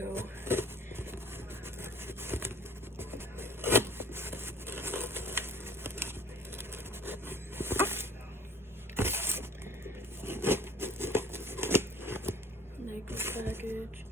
Nako. Nako package.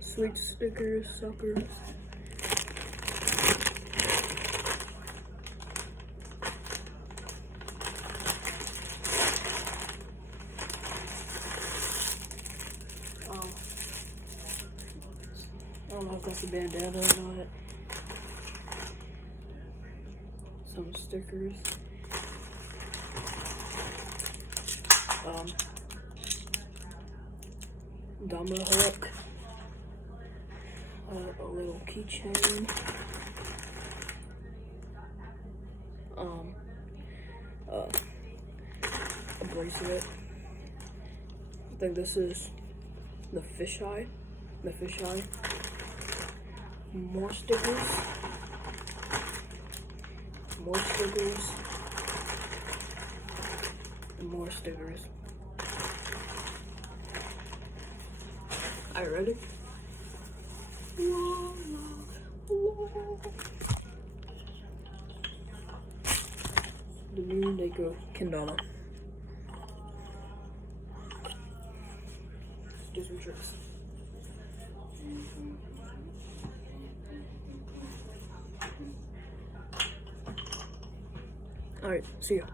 Sweet stickers, suckers. I don't know if that's a bandana or not. Some stickers. Dumber hook. A little keychain. A bracelet. I think this is the fisheye. The fisheye. More stickers. More stickers. And more stickers. Alright, ready? The new Nako Kendama. Do some tricks. Alright, see ya.